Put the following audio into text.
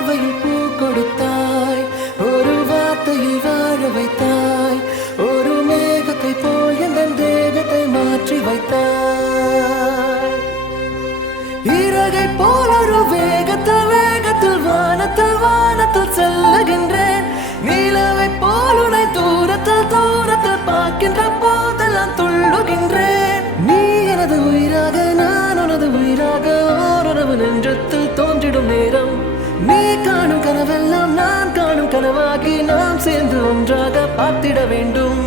பார்வையில் பூ கொடுத்தாய், ஒரு வார்த்தையில் வாழ வைத்தாய், ஒரு மேகத்தை போல் என் தேகத்தை மாற்றி வைத்தாய். இறகை போல் ஒரு வேகத்தில் வேகத்தில் வானத்தில் வானத்தில் செல்லுகின்றேன். நீலவை போல் உன்னை தூரத்தில் தூரத்தில் பார்க்கின்ற போதெல்லாம் துள்ளுகின்றேன். நீ எனது உயிராக நான் உனது உயிராக ஓரளவு நெஞ்சத்தில் தோன்றிடும் நேரம். நீ காணும் கனவெல்லாம் நான் காணும் கனவாகி நாம் சேர்ந்து ஒன்றாக பார்த்திட வேண்டும்.